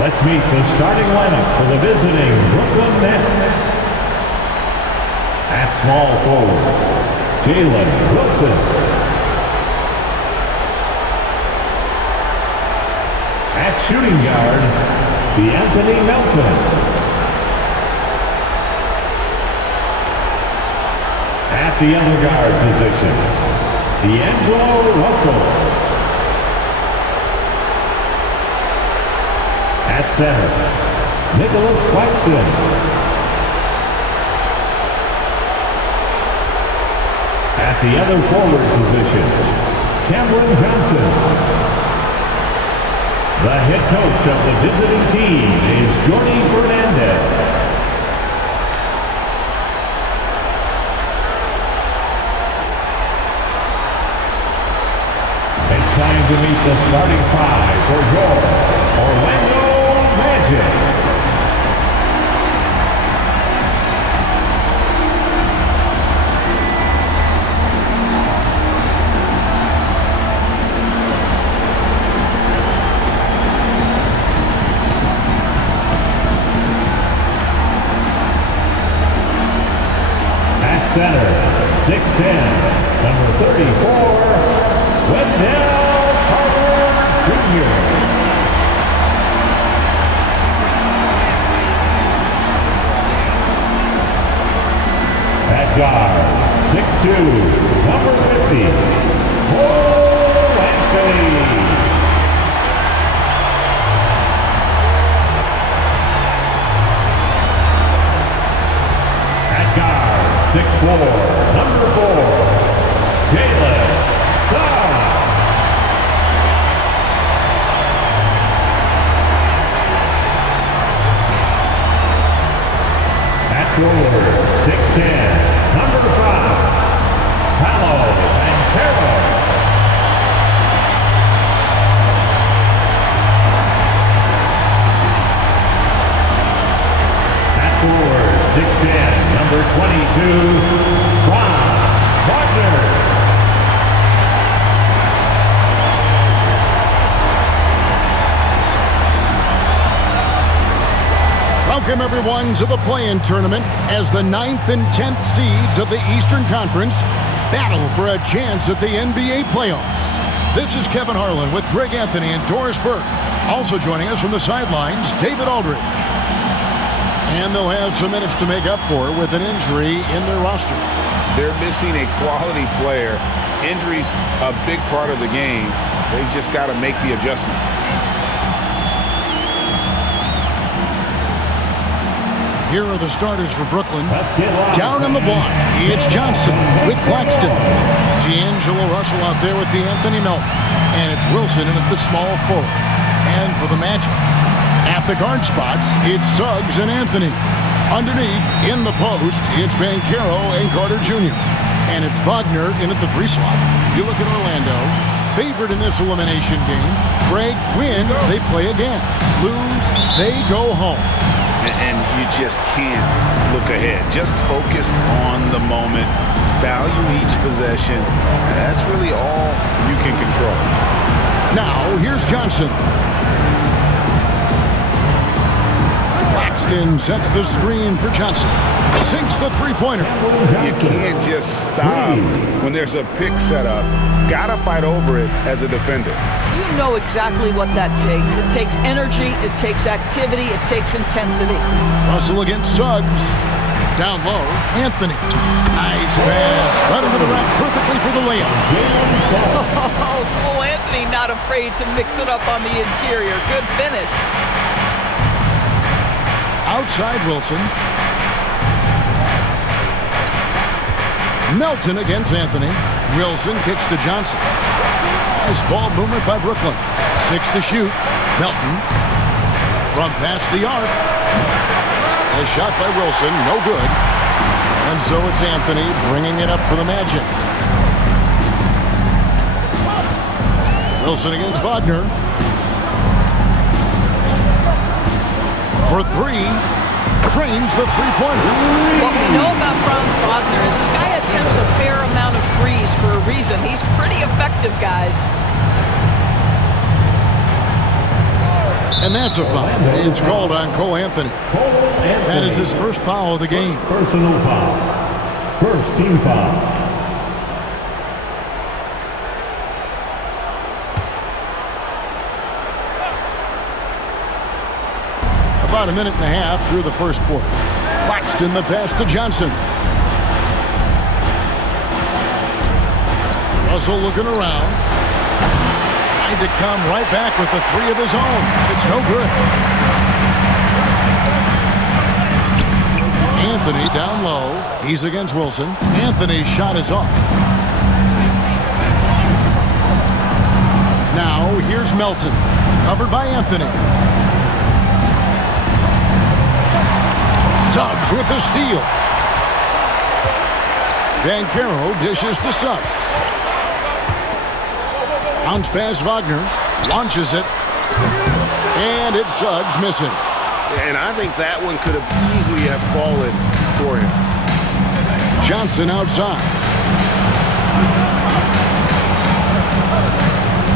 Let's meet the starting lineup for the visiting Brooklyn Nets. At small forward, Jalen Wilson. At shooting guard, Anthony Melton. At the other guard position, D'Angelo Russell. At center, Nicholas Claxton. At the other forward position, Cameron Johnson. The head coach of the visiting team is Jordi Fernandez. It's time to meet the starting five for your Orlando Magic. At center, 6'10", number 34, Wendell Carter Jr. At guard, 6'2", number 50, Cole Anthony. At guard, 6'4", number 4, Jalen Suggs. At forward, 6'10", number 5, Paolo Banchero. At forward, 6'10", number 22, Franz Wagner. Welcome, everyone, to the Playin tournament as the 9th and 10th seeds of the Eastern Conference battle for a chance at the NBA playoffs. This is Kevin Harlan with Greg Anthony and Doris Burke. Also joining us from the sidelines, David Aldridge. And they'll have some minutes to make up for with an injury in their roster. They're missing a quality player. Injuries a big part of the game. They've just got to make the adjustments. Here are the starters for Brooklyn. Down on the block, it's Johnson with Claxton. D'Angelo Russell out there with D'Anthony Melton. And it's Wilson in at the small forward. And for the Magic, at the guard spots, it's Suggs and Anthony. Underneath, in the post, it's Banchero and Carter Jr. And it's Wagner in at the 3 slot. You look at Orlando, favored in this elimination game. Craig, win, they play again. Lose, they go home. And you just can't look ahead. Just focus on the moment. Value each possession. And that's really all you can control. Now, here's Johnson. Claxton sets the screen for Johnson. Sinks the three-pointer. You can't just stop when there's a pick set up. Gotta fight over it as a defender. You know exactly what that takes. It takes energy, it takes activity, it takes intensity. Russell against Suggs. Down low, Anthony. Nice pass. Right into the rack perfectly for the layup. Oh, Anthony not afraid to mix it up on the interior. Good finish. Outside Wilson. Melton against Anthony. Wilson kicks to Johnson. Nice ball movement by Brooklyn. 6 to shoot. Melton from past the arc. A shot by Wilson, no good. And so it's Anthony bringing it up for the Magic. Wilson against Wagner. For 3. Trains the three-pointer. What we know about Franz Wagner is this guy attempts a fair amount of threes for a reason. He's pretty effective, guys. And that's a foul. It's called on Cole Anthony. That is his first foul of the game. Personal foul. First team foul. About a minute and a half through the first quarter. Claxton the pass to Johnson. Russell looking around. Trying to come right back with the three of his own. It's no good. Anthony down low. He's against Wilson. Anthony's shot is off. Now here's Melton. Covered by Anthony. Suggs with the steal. Banchero dishes to Suggs. Bounce pass Wagner. Launches it. And it's Suggs missing. And I think that one could have easily have fallen for him. Johnson outside.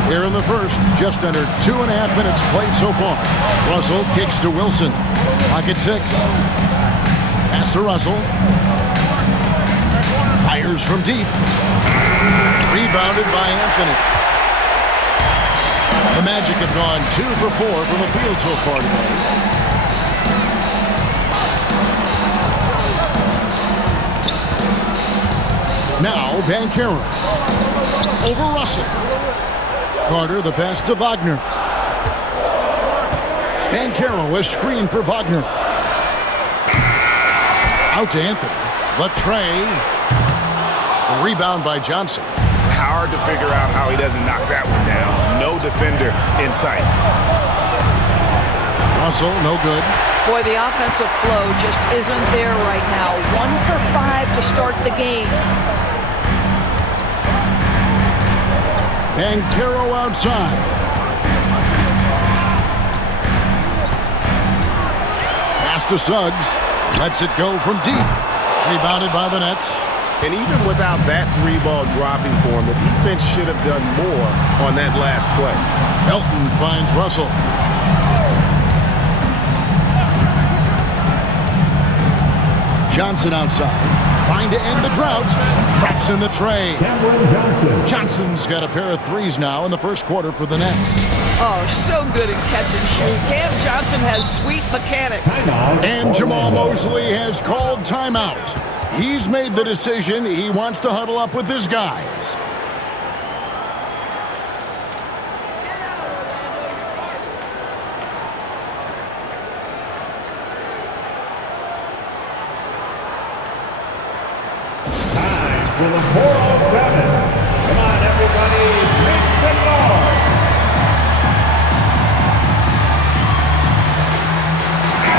Here in the first, just under 2.5 minutes played so far. Russell kicks to Wilson. Pocket 6. Pass to Russell. Fires from deep. Rebounded by Anthony. The Magic have gone 2 for 4 from the field so far today. Now Banchero. Over Russell. Carter the pass to Wagner. Banchero is screened for Wagner. Out to Anthony. The tray. A rebound by Johnson. Hard to figure out how he doesn't knock that one down. No defender in sight. Russell, no good. Boy, the offensive flow just isn't there right now. 1 for 5 to start the game. Banchero outside. Pass to Suggs. Lets it go from deep. Rebounded by the Nets. And even without that 3-ball dropping for him, the defense should have done more on that last play. Melton finds Russell. Johnson outside. Trying to end the drought. Traps in the tray. Johnson's got a pair of threes now in the first quarter for the Nets. Oh, so good at catch and shoot. Cam Johnson has sweet mechanics. And Jamal Mosley has called timeout. He's made the decision. He wants to huddle up with his guys. Time for the 407. Come on, everybody, make some noise.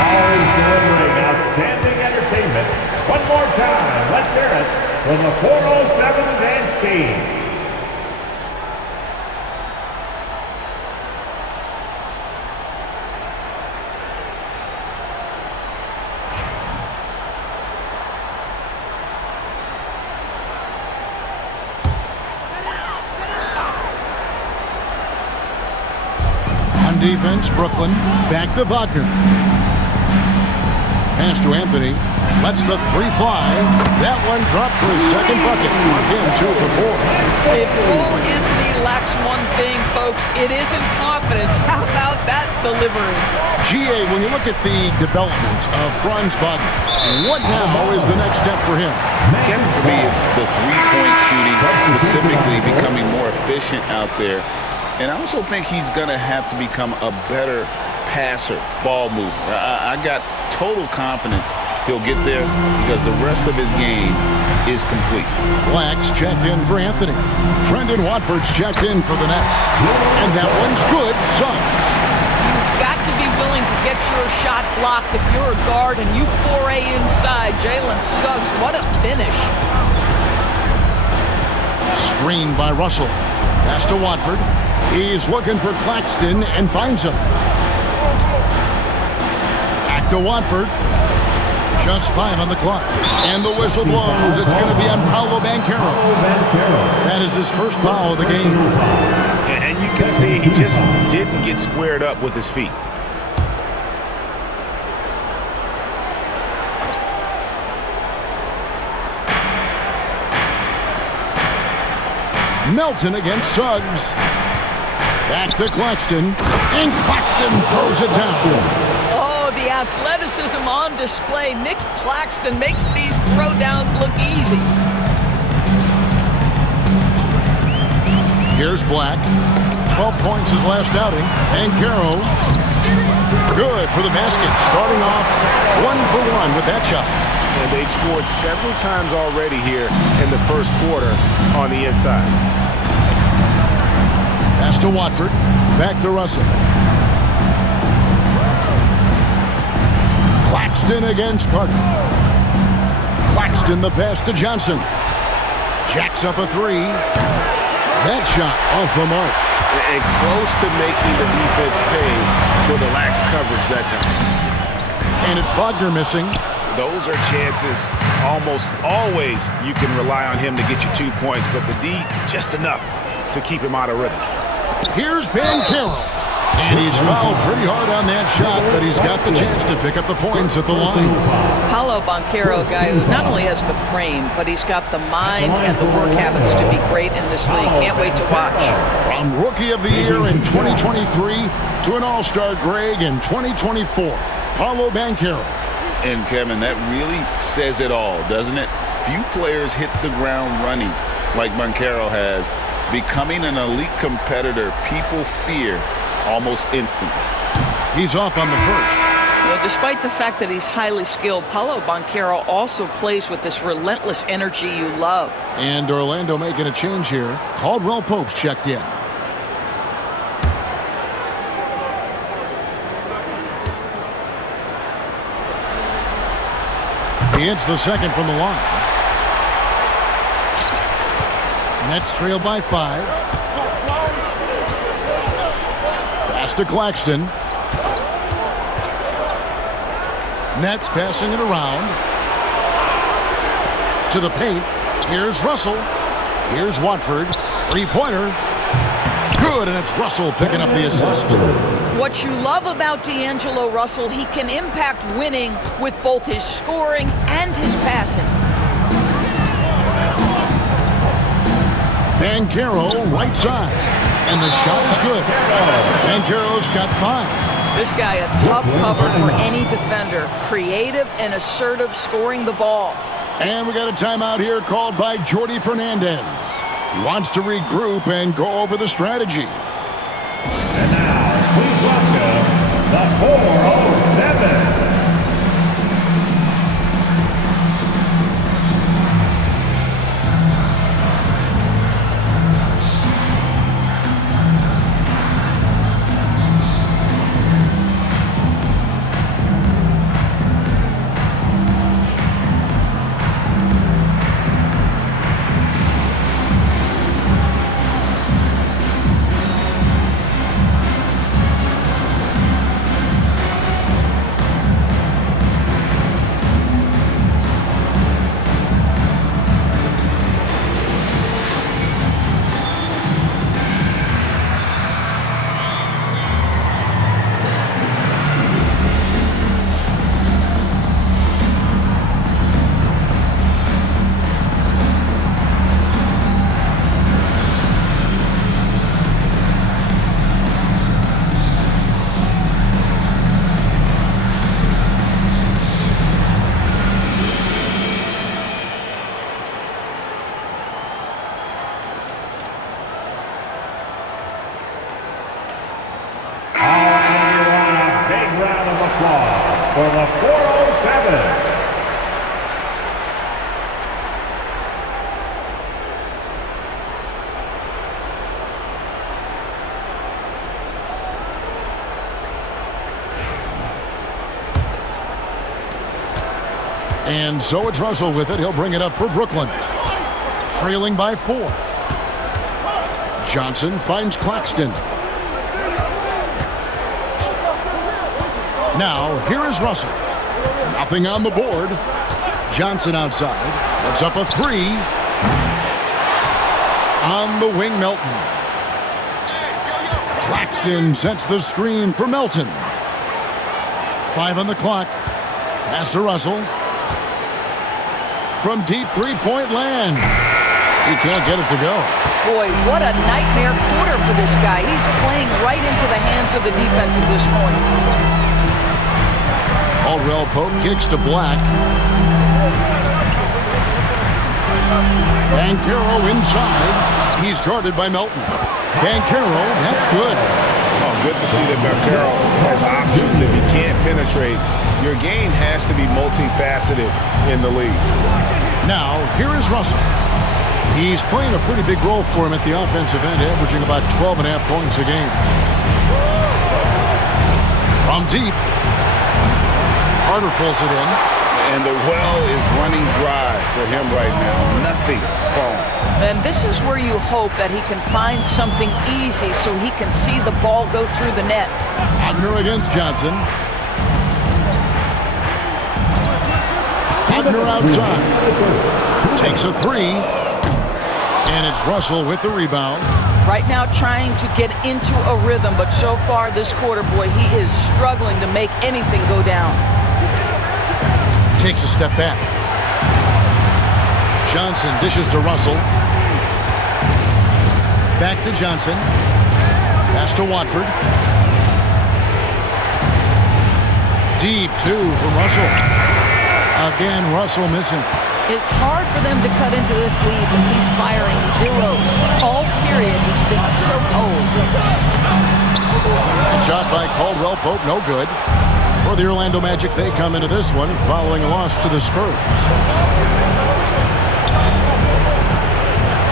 Always delivering outstanding entertainment. One more time, let's hear it from the 407 dance team. On defense, Brooklyn back to Wagner. Pass to Anthony. Lets the three fly. That one dropped for his second bucket. Again, 2 for 4. If Cole Anthony lacks one thing, folks, it isn't confidence. How about that delivery? GA, when you look at the development of Franz Wagner, what now is the next step for him? Kevin, for me, it's the three-point shooting, specifically becoming more efficient out there. And I also think he's going to have to become a better passer, ball mover. I got total confidence he'll get there because the rest of his game is complete. Black's checked in for Anthony. Trendon Watford's checked in for the Nets. And that one's good. Suggs. You've got to be willing to get your shot blocked if you're a guard and you foray inside. Jalen Suggs, what a finish. Screened by Russell. Pass to Watford. He's looking for Claxton and finds him. Back to Watford. Just 5 on the clock. And the whistle blows. It's going to be on Paolo Banchero. That is his first foul of the game. And you can see he just didn't get squared up with his feet. Melton against Suggs. Back to Claxton. And Claxton throws it down. Oh, the athleticism on display. Nick Claxton makes these throwdowns look easy. Here's Black. 12 points his last outing. And Caro. Good for the basket. Starting off 1 for 1 with that shot. And they've scored several times already here in the first quarter on the inside. Pass to Watford. Back to Russell. Claxton against Carter. Claxton the pass to Johnson. Jacks up a three. That shot off the mark. And close to making the defense pay for the lax coverage that time. And it's Wagner missing. Those are chances almost always you can rely on him to get you 2 points, but the D just enough to keep him out of rhythm. Here's Ben Carroll. And he's fouled pretty hard on that shot, but he's got the chance to pick up the points at the line. Paolo Banchero, a guy who not only has the frame, but he's got the mind and the work habits to be great in this league. Can't wait to watch. From Rookie of the Year in 2023 to an All-Star Greg in 2024, Paolo Banchero. And Kevin, that really says it all, doesn't it? Few players hit the ground running like Banchero has. Becoming an elite competitor, people fear almost instantly. He's off on the first. You know, despite the fact that he's highly skilled, Paolo Banchero also plays with this relentless energy you love. And Orlando making a change here. Caldwell Pope's checked in. He hits the second from the line. Nets trail by 5. Pass to Claxton. Nets passing it around. To the paint. Here's Russell. Here's Watford. Three-pointer. Good, and it's Russell picking up the assist. What you love about D'Angelo Russell, he can impact winning with both his scoring and his passing. Banchero, right side. And the shot is good. Banchero's got 5. This guy, a tough cover for any defender. Creative and assertive scoring the ball. And we got a timeout here called by Jordi Fernandez. He wants to regroup and go over the strategy. And now, please welcome the 407. For the 407. And so it's Russell with it. He'll bring it up for Brooklyn. Trailing by 4. Johnson finds Claxton. Now, here is Russell. Nothing on the board. Johnson outside. Puts up a 3. On the wing, Melton. Claxton sets the screen for Melton. 5 on the clock. Pass to Russell. From deep three-point land. He can't get it to go. Boy, what a nightmare quarter for this guy. He's playing right into the hands of the defense at this point. Caldwell Pope kicks to Black. Banchero inside. He's guarded by Melton. Banchero, that's good. Oh, good to see that Banchero has options. If he can't penetrate, your game has to be multifaceted in the league. Now, here is Russell. He's playing a pretty big role for him at the offensive end, averaging about 12.5 points a game. From deep. Carter pulls it in. And the well is running dry for him right now. Nothing falling. And this is where you hope that he can find something easy so he can see the ball go through the net. Wagner against Johnson. Wagner outside. Takes a three. And it's Russell with the rebound. Right now trying to get into a rhythm, but so far this quarter, boy, he is struggling to make anything go down. Takes a step back. Johnson dishes to Russell. Back to Johnson. Pass to Watford. Deep two from Russell. Again, Russell missing. It's hard for them to cut into this lead when he's firing zeros. All period, he's been so cold. And shot by Caldwell Pope, no good. For the Orlando Magic, they come into this one following a loss to the Spurs.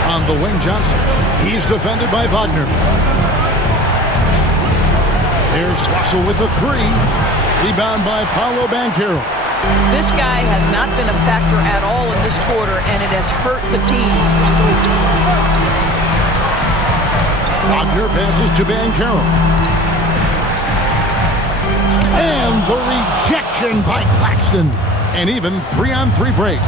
On the wing, Johnson. He's defended by Wagner. Here's Russell with the three. Rebound by Paolo Banchero. This guy has not been a factor at all in this quarter, and it has hurt the team. Wagner passes to Banchero. And the rejection by Claxton. An even 3-on-3 break.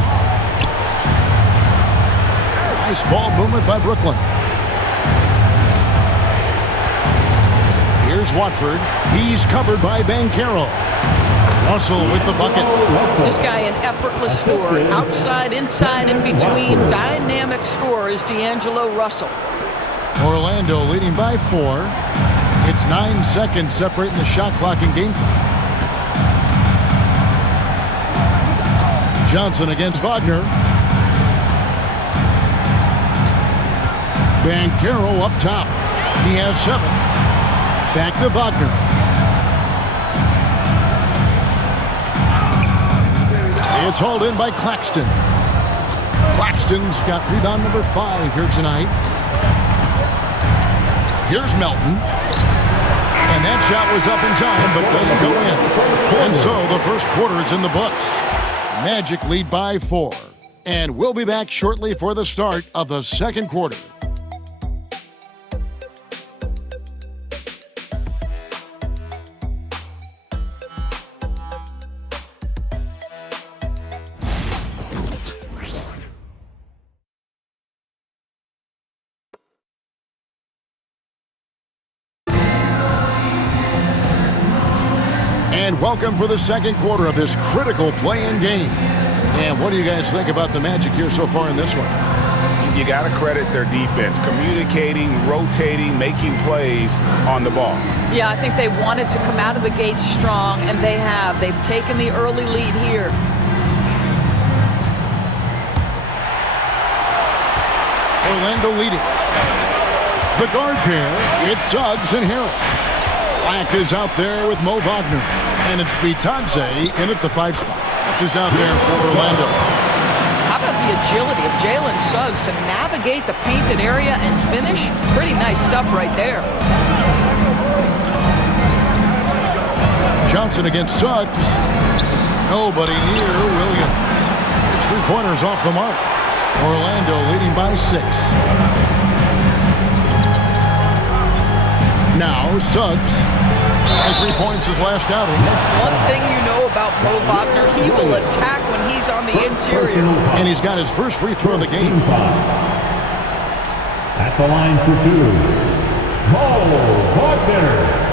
Nice ball movement by Brooklyn. Here's Watford. He's covered by Banchero. Russell with the bucket. This guy an effortless scorer. Outside, inside, in between. Dynamic scorer is D'Angelo Russell. Orlando leading by 4. It's 9 seconds separating the shot clock and game clock. Johnson against Wagner. Banchero up top. He has 7. Back to Wagner. It's hauled in by Claxton. Claxton's got rebound number 5 here tonight. Here's Melton. And that shot was up in time, but doesn't go in. And so the first quarter is in the books. Magic lead by 4. And we'll be back shortly for the start of the second quarter. And welcome for the second quarter of this critical play-in game. And what do you guys think about the Magic here so far in this one? You got to credit their defense, communicating, rotating, making plays on the ball. Yeah, I think they wanted to come out of the gate strong, and they have. They've taken the early lead here. Orlando leading. The guard pair, it's Suggs and Harris. Black is out there with Mo Wagner. And it's Bitadze in at the 5 spot. That's who's out there for Orlando. How about the agility of Jalen Suggs to navigate the painted area and finish? Pretty nice stuff right there. Johnson against Suggs. Nobody near Williams. It's 3-pointers off the mark. Orlando leading by 6. Now Suggs. 3 points his last outing. One thing you know about Mo Wagner, he will attack when he's on the interior. And he's got his first free throw of the game. At the line for 2, Mo Wagner.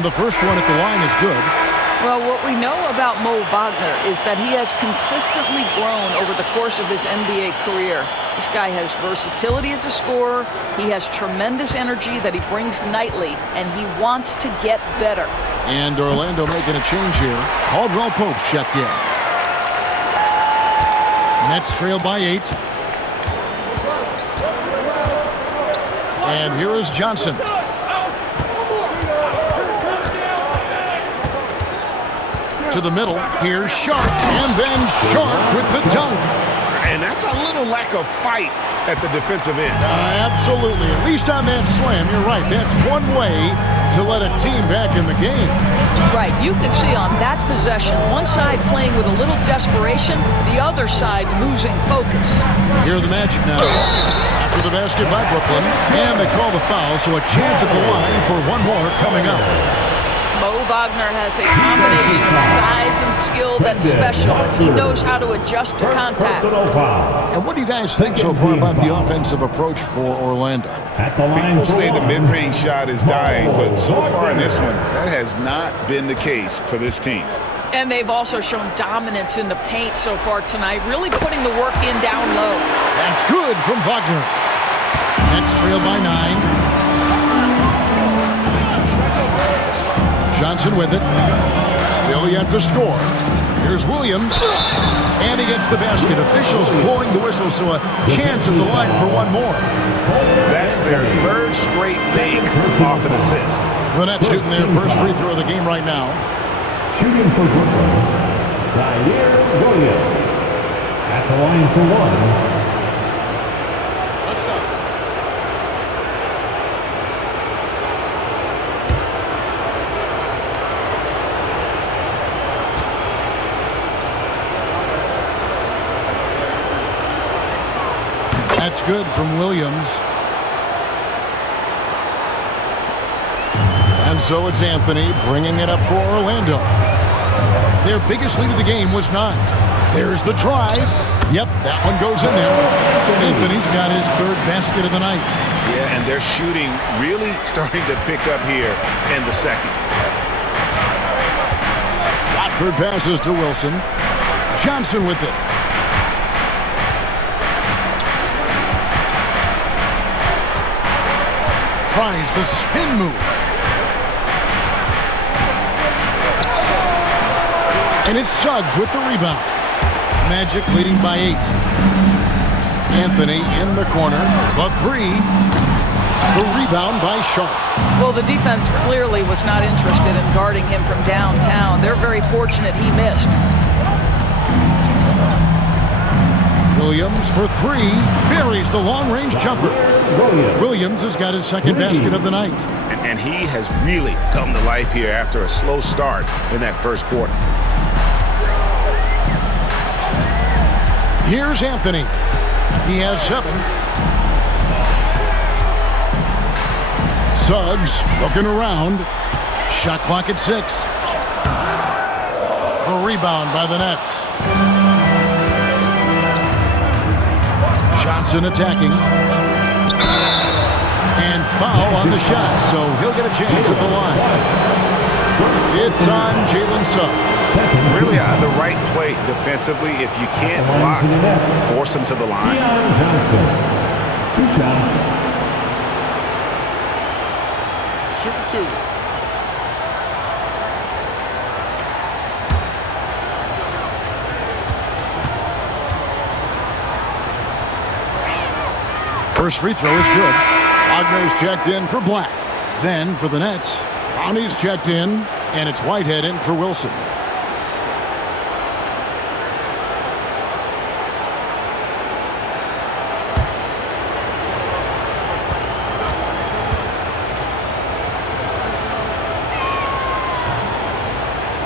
And the first one at the line is good. Well, what we know about Mo Wagner is that he has consistently grown over the course of his NBA career. This guy has versatility as a scorer. He has tremendous energy that he brings nightly, and he wants to get better. And Orlando making a change here. Caldwell Pope's checked in. Nets trail by 8. And here is Johnson. To the middle. Here's Sharp. And then Sharp with the dunk. And that's a little lack of fight at the defensive end. Absolutely. At least on that slam, you're right. That's one way to let a team back in the game. Right. You could see on that possession, one side playing with a little desperation, the other side losing focus. Here are the Magic now. After the basket by Brooklyn. And they call the foul, so a chance at the line for one more coming up. Mo Wagner has a combination of size and skill that's special. He knows how to adjust to contact. And what do you guys think so far about the offensive approach for Orlando? People say the mid-range shot is dying, but so far in this one, that has not been the case for this team. And they've also shown dominance in the paint so far tonight, really putting the work in down low. That's good from Wagner. Nets trail by 9. Johnson with it. Still yet to score. Here's Williams. And he gets the basket. Officials blowing the whistle, so a chance at the line for one more. That's their third straight make off an assist. The Nets shooting their first free throw of the game right now. Shooting for Brooklyn, Zaire Williams. At the line for one. That's good from Williams. And so it's Anthony bringing it up for Orlando. Their biggest lead of the game was 9. There's the drive. Yep, that one goes in there. Anthony's got his third basket of the night. Yeah, and their shooting really starting to pick up here in the second. Watford passes to Wilson. Johnson with it. Tries the spin move. And it's Suggs with the rebound. Magic leading by 8. Anthony in the corner. The 3. The rebound by Sharp. Well, the defense clearly was not interested in guarding him from downtown. They're very fortunate he missed. Williams for 3. Buries the long-range jumper. Williams has got his second basket of the night. And he has really come to life here after a slow start in that first quarter. Here's Anthony. He has 7. Suggs looking around. Shot clock at 6. The rebound by the Nets. Johnson attacking. And foul on the shot, so he'll get a chance at the line. It's on Jalen Suggs. Really the right play defensively. If you can't block, force him to the line. Johnson. 2 shots. Shoot 2. First free throw is good. Wagner's checked in for Black. Then for the Nets, Brownie's checked in, and it's Whitehead in for Wilson.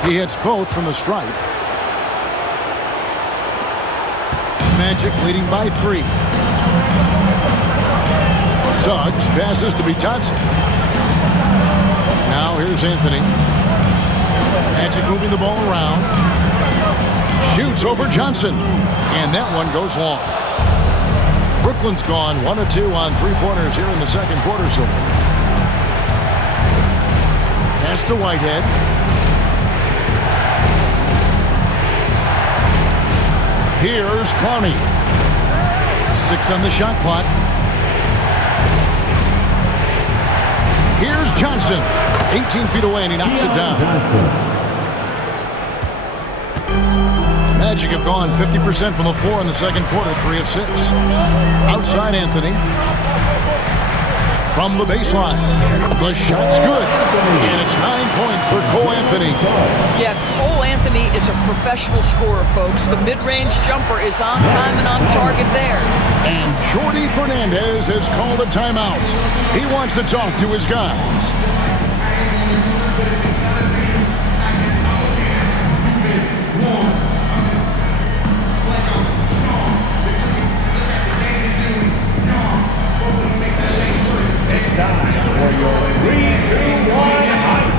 He hits both from the stripe. Magic leading by 3. Suggs passes to be Thompson. Now here's Anthony. Magic moving the ball around. Shoots over Johnson. And that one goes long. Brooklyn's gone 1 of 2 on 3-pointers here in the second quarter so far. Pass to Whitehead. Here's Clowney. 6 on the shot clock. Here's Johnson. 18 feet away, and he knocks it down. The Magic have gone 50% from the floor in the second quarter, 3 of 6. Outside Anthony. From the baseline. The shot's good. And it's 9 points for Cole Anthony. Yeah, Cole Anthony is a professional scorer, folks. The mid-range jumper is on time and on target there. And Jordi Fernandez has called a timeout. He wants to talk to his guys. It's time for your 3, 2, 1 hype.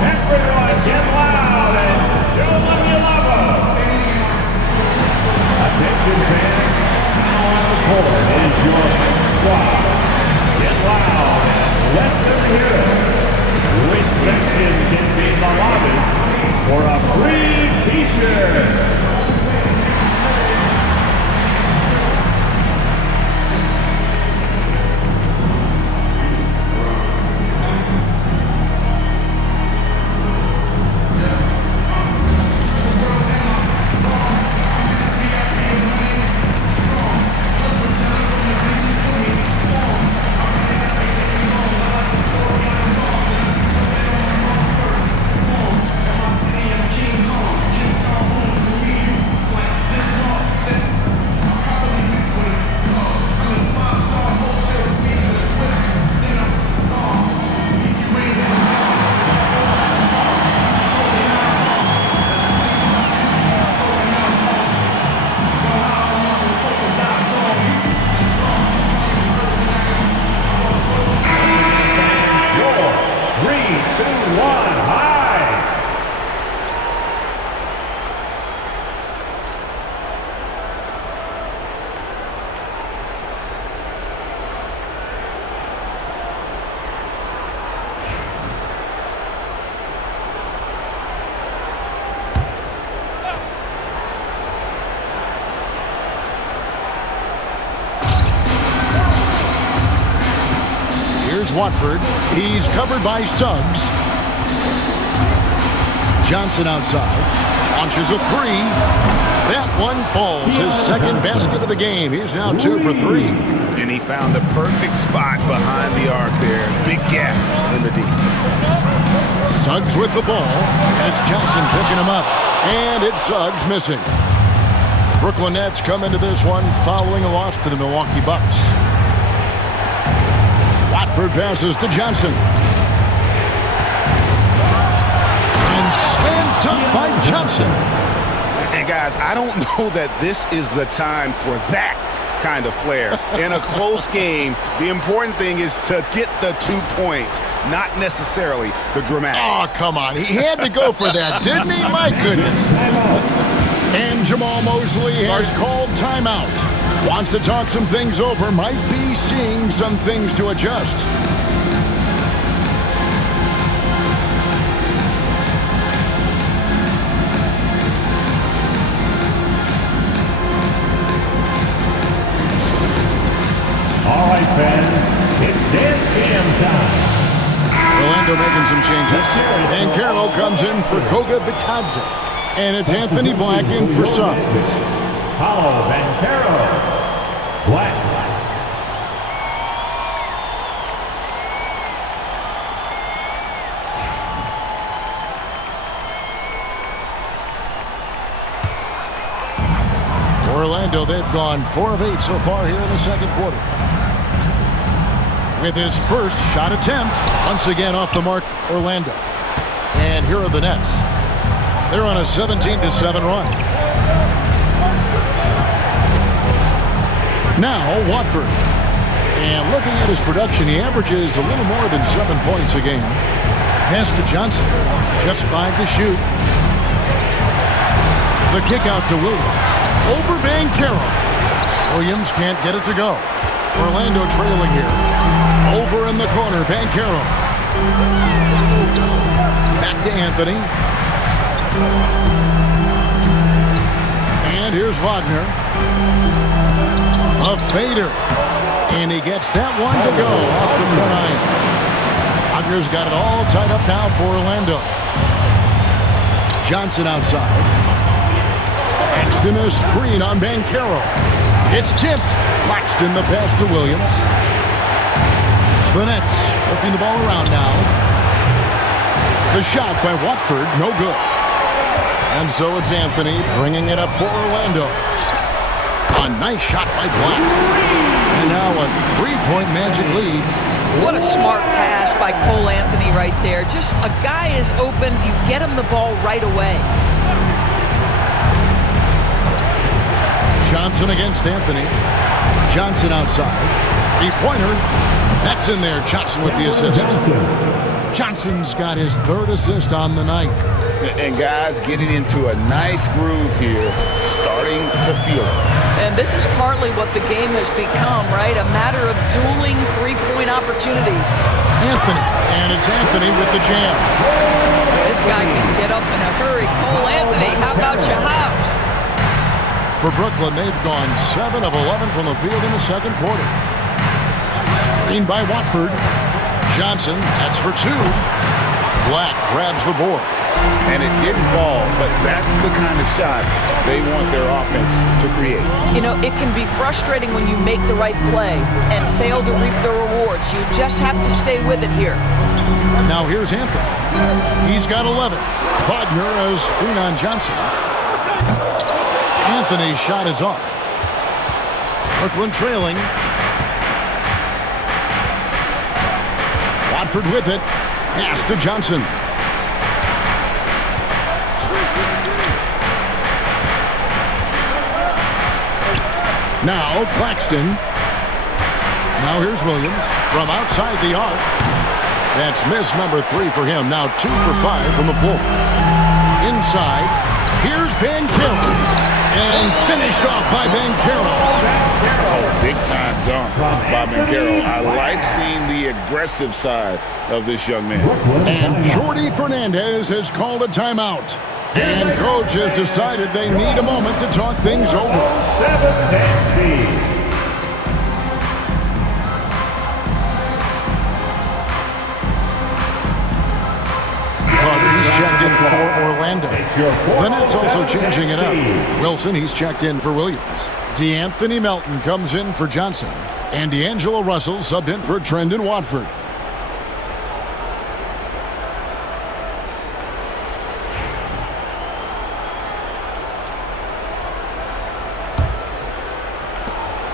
Everyone get loud and show them you love them. Attention fans, now on the court is your hype squad. Get loud and let them hear it. Which section can be in the lobby for a free t-shirt? Here's Watford. He's covered by Suggs. Johnson outside. Launches a 3. That one falls. His second basket of the game. He's now 2 for 3. And he found the perfect spot behind the arc there. Big gap in the deep. Suggs with the ball. And it's Johnson picking him up. And it's Suggs missing. The Brooklyn Nets come into this one following a loss to the Milwaukee Bucks. Watford passes to Johnson. And slammed up by Johnson. And guys, I don't know that this is the time for that kind of flair. In a close game, the important thing is to get the 2 points, not necessarily the dramatics. Oh, come on. He had to go for that, didn't he? My goodness. And Jamal Mosley has called timeout. Wants to talk some things over. Might be seeing some things to adjust. All right, fans, it's dance cam time. Orlando making some changes. And Carroll comes in for Goga Bitadze. And it's Anthony Black in for Suggs. Paulo Banchero. Black. Orlando, they've gone 4 of 8 so far here in the second quarter. With his first shot attempt, once again off the mark, Orlando. And here are the Nets. They're on a 17-7 run. Now, Watford. And looking at his production, he averages a little more than 7 points a game. Pass to Johnson. Just 5 to shoot. The kick out to Williams. Over Banchero. Williams can't get it to go. Orlando trailing here. Over in the corner, Banchero. Back to Anthony. And here's Wagner. A fader. And he gets that one to go off the front iron. Wagner's got it all tied up now for Orlando. Johnson outside. Claxton a screen on Banchero. It's tipped. Claxton the pass to Williams. The Nets working the ball around now. The shot by Watford, no good. And so it's Anthony bringing it up for Orlando. A nice shot by Black. And now a 3-point Magic lead. What a smart pass by Cole Anthony right there. Just a guy is open, you get him the ball right away. Johnson against Anthony. Johnson outside. Three-pointer. That's in there. Johnson with the assist. Johnson's got his third assist on the night. And guys getting into a nice groove here, starting to feel it. And this is partly what the game has become, right? A matter of dueling three-point opportunities. Anthony. And it's Anthony with the jam. This guy can get up in a hurry. Cole Anthony, how about your hops? For Brooklyn, they've gone 7 of 11 from the field in the second quarter. Screen by Watford. Johnson, that's for 2. Black grabs the board. And it didn't fall, but that's the kind of shot they want their offense to create. You know, it can be frustrating when you make the right play and fail to reap the rewards. You just have to stay with it here. Now here's Anthony. He's got 11. Wagner a screen on Johnson. Anthony's shot is off. Brooklyn trailing. Watford with it. Pass to Johnson. Now Claxton. Now here's Williams from outside the arc. That's miss number 3 for him. Now 2 for 5 from the floor. Inside. Here's Banchero. And finished off by Banchero. Oh, big-time dunk by Banchero. I like seeing the aggressive side of this young man. And Jordi Fernandez has called a timeout. And coach has decided they need a moment to talk things over. 7-10. He's checked in for Orlando. The Nets also changing it up. Wilson, he's checked in for Williams. DeAnthony Melton comes in for Johnson. And D'Angelo Russell subbed in for Trendon Watford.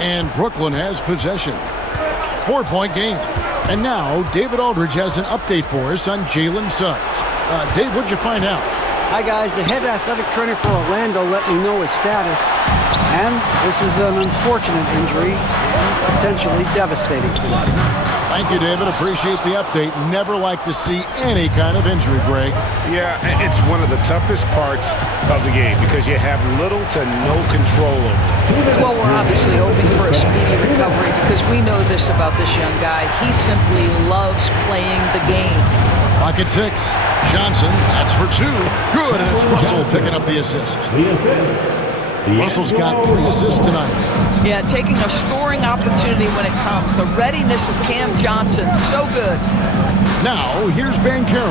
And Brooklyn has possession. 4-point game. And now David Aldridge has an update for us on Jalen Suggs. Dave, what'd you find out? Hi, guys. The head athletic trainer for Orlando let me know his status. And this is an unfortunate injury, potentially devastating for them. Thank you, David. Appreciate the update. Never like to see any kind of injury, Greg. Yeah, it's one of the toughest parts of the game because you have little to no control over it. Well, we're obviously hoping for a speedy recovery because we know this about this young guy. He simply loves playing the game. Clock at 6. Johnson, that's for 2. Good, and it's Russell picking up the assist. Russell's got 3 assists tonight. Yeah, taking a scoring opportunity when it comes. The readiness of Cam Johnson, so good. Now, here's Banchero.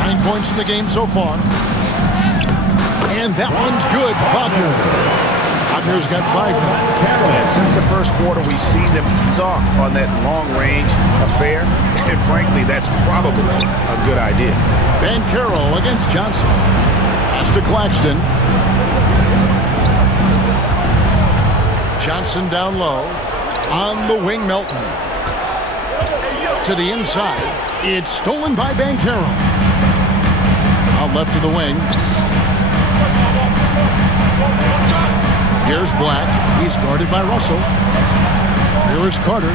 9 points in the game so far. And that one's good. Wagner's got 5 now. And since the first quarter, we've seen them ease off on that long-range affair. And frankly, that's probably a good idea. Banchero against Johnson. Pass to Claxton. Johnson down low. On the wing, Melton. To the inside. It's stolen by Banchero. Out left to the wing. Here's Black. He's guarded by Russell. Here is Carter.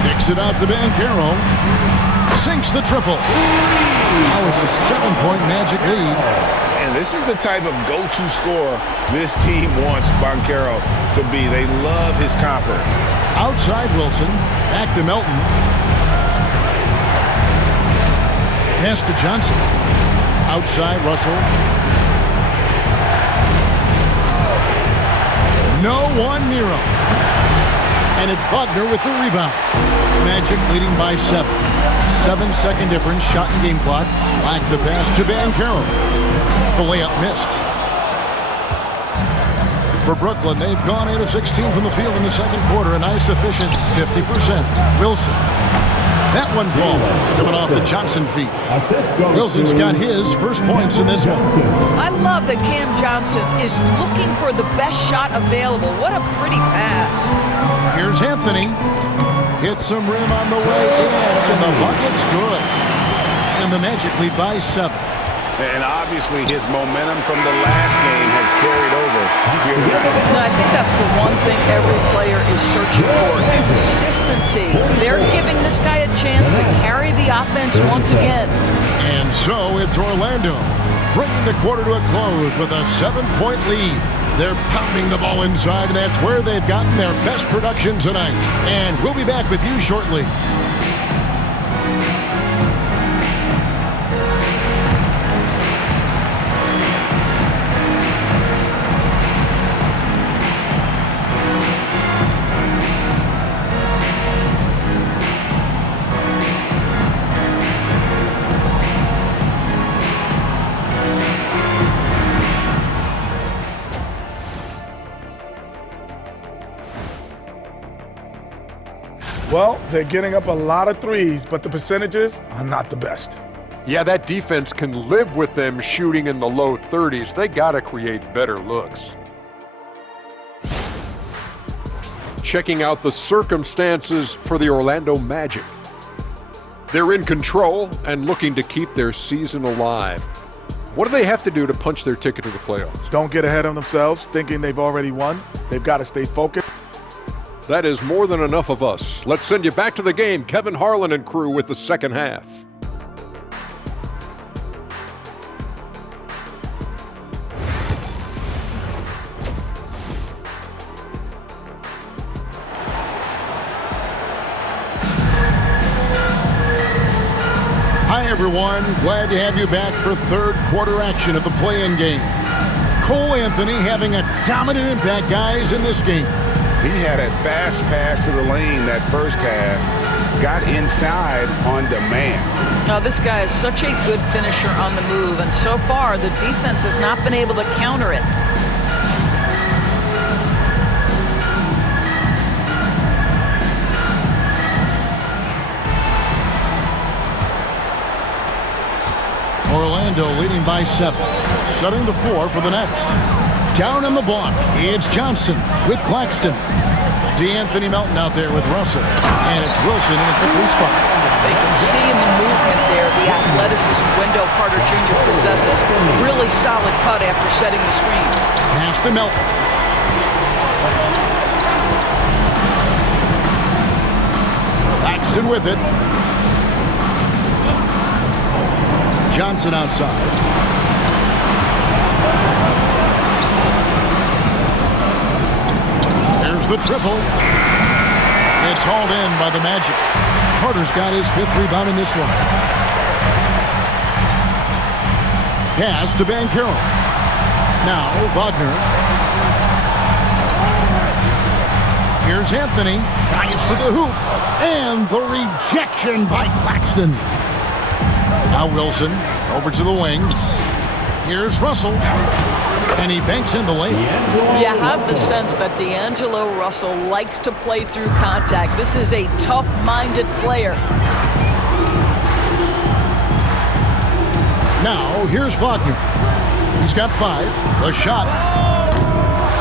Kicks it out to Banchero. Sinks the triple. Now it's a 7-point Magic lead. And this is the type of go-to scorer this team wants Banchero to be. They love his confidence. Outside Wilson. Back to Melton. Pass to Johnson. Outside, Russell. No one near him. And it's Wagner with the rebound. Magic leading by 7. 7-second difference, shot and game clock. Lacked the pass to Bancaro. The layup missed. For Brooklyn, they've gone 8 of 16 from the field in the second quarter. A nice efficient 50%. Wilson. That one falls, coming off the Johnson feed. Wilson's got his first points in this one. I love that Cam Johnson is looking for the best shot available. What a pretty pass. Here's Anthony. Hits some rim on the way in, and the bucket's good. And the Magic lead by 7. And obviously his momentum from the last game has carried over here tonight. I think that's the one thing every player is searching for, consistency. They're giving this guy a chance to carry the offense once again. And so it's Orlando, bringing the quarter to a close with a 7-point lead. They're pounding the ball inside, and that's where they've gotten their best production tonight. And we'll be back with you shortly. Well, they're getting up a lot of threes, but the percentages are not the best. Yeah, that defense can live with them shooting in the low 30s. They got to create better looks. Checking out the circumstances for the Orlando Magic. They're in control and looking to keep their season alive. What do they have to do to punch their ticket to the playoffs? Don't get ahead of themselves thinking they've already won. They've got to stay focused. That is more than enough of us. Let's send you back to the game. Kevin Harlan and crew with the second half. Hi, everyone. Glad to have you back for third quarter action of the play-in game. Cole Anthony having a dominant impact, guys, in this game. He had a fast pass to the lane that first half. Got inside on demand. Now, this guy is such a good finisher on the move, and so far the defense has not been able to counter it. Orlando leading by 7. Setting the floor for the Nets. Down on the block, it's Johnson with Claxton. DeAnthony Melton out there with Russell. And it's Wilson in at the 3 spot. They can see in the movement there the athleticism Wendell Carter Jr. possesses. Really solid cut after setting the screen. Pass to Melton. Claxton with it. Johnson outside. There's the triple. It's hauled in by the Magic. Carter's got his 5th rebound in this one. Pass to Bancaro. Now Wagner. Here's Anthony. Gets to the hoop. And the rejection by Claxton. Now Wilson over to the wing. Here's Russell. And he banks in the lane. You have the sense that D'Angelo Russell likes to play through contact. This is a tough-minded player. Now, here's Wagner. He's got 5. The shot.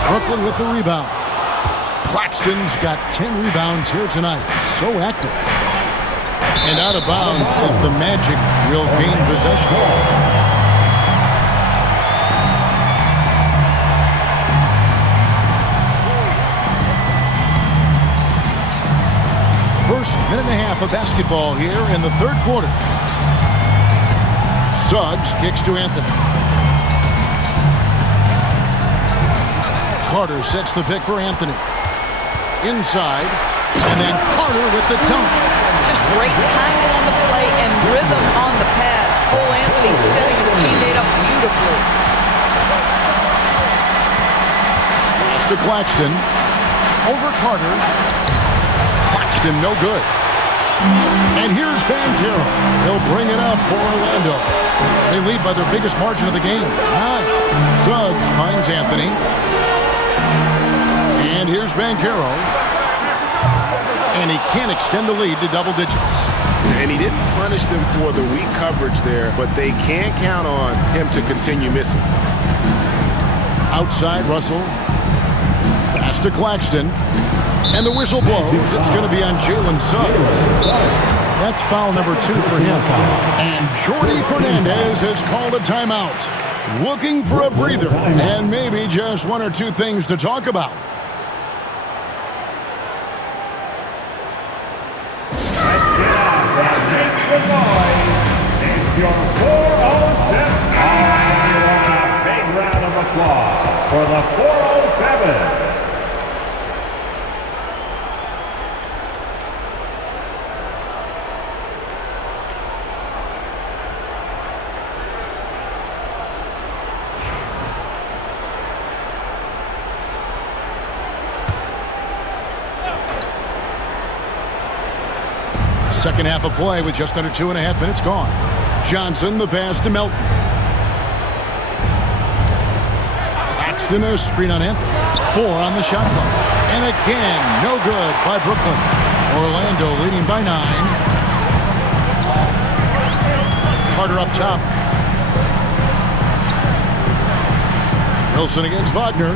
Brooklyn with the rebound. Claxton's got 10 rebounds here tonight. So active. And out of bounds as the Magic will gain possession. First minute and a half of basketball here in the third quarter. Suggs kicks to Anthony. Carter sets the pick for Anthony. Inside, and then Carter with the dunk. Just great timing on the play and rhythm on the pass. he's setting his teammate up beautifully. Pass to Claxton. Over Carter. Claxton, no good. And here's Banchero. He'll bring it up for Orlando. They lead by their biggest margin of the game, 9. Suggs finds Anthony. And here's Banchero. And he can't extend the lead to double digits. And he didn't punish them for the weak coverage there, but they can't count on him to continue missing. Outside, Russell. Pass to Claxton. And the whistle blows. It's going to be on Jalen Suggs. That's foul number 2 for him. And Jordi Fernandez has called a timeout. Looking for a breather and maybe just 1 or 2 things to talk about. Let's get out and make some noise. It's your 407. A big round of applause for the 407. Second half of play with just under 2.5 minutes gone. Johnson, the pass to Melton. Claxton, a screen on Anthony. 4 on the shot clock. And again, no good by Brooklyn. Orlando leading by 9. Carter up top. Wilson against Wagner.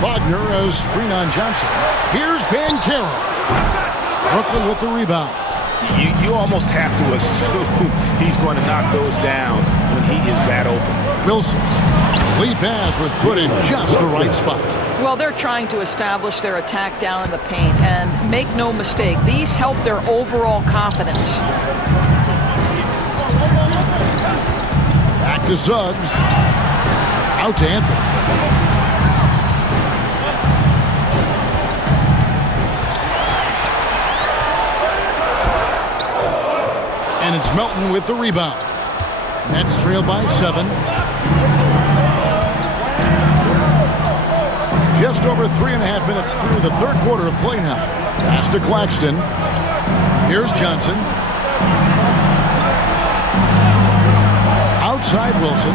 Wagner, a screen on Johnson. Here's Banchero. Brooklyn with the rebound. You almost have to assume he's going to knock those down when he is that open. Wilson. The lead pass was put in just the right spot. Well, they're trying to establish their attack down in the paint, and make no mistake, these help their overall confidence. Back to Suggs. Out to Anthony. And it's Melton with the rebound. Nets trail by 7. Just over 3.5 minutes through the third quarter of play now. Pass to Claxton. Here's Johnson. Outside Wilson.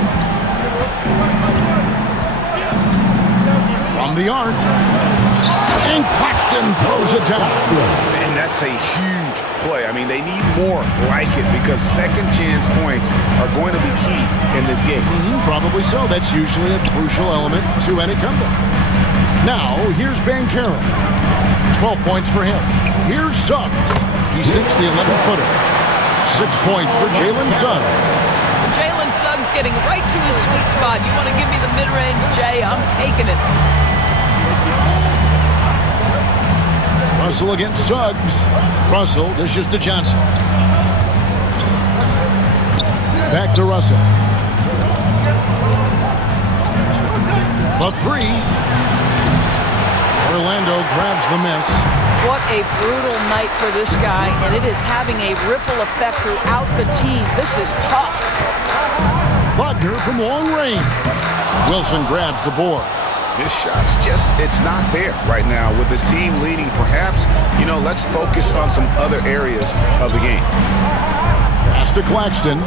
From the arc. And Claxton throws it down. And that's a huge play. I mean, they need more like it because second chance points are going to be key in this game. Probably so. That's usually a crucial element to any comeback. Now, here's Banchero. 12 points for him. Here's Suggs. He sinks the 11-footer. 6 points for Jalen Suggs. Jalen Suggs getting right to his sweet spot. You want to give me the mid-range, Jay? I'm taking it. Russell against Suggs. Russell dishes to Johnson. Back to Russell. The 3. Orlando grabs the miss. What a brutal night for this guy, and it is having a ripple effect throughout the team. This is tough. Wagner from long range. Wilson grabs the board. His shot's just, it's not there right now with his team leading. Perhaps, let's focus on some other areas of the game. Pass to Claxton.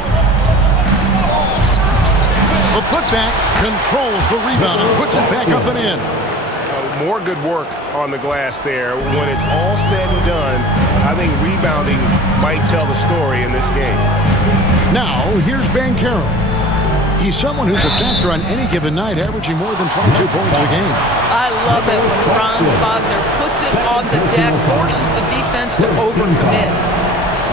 The putback controls the rebound and puts it back up and in. More good work on the glass there. When it's all said and done, I think rebounding might tell the story in this game. Now, here's Banchero. He's someone who's a factor on any given night, averaging more than 22 points a game. I love it when Franz Wagner puts it on the deck, forces the defense to overcommit.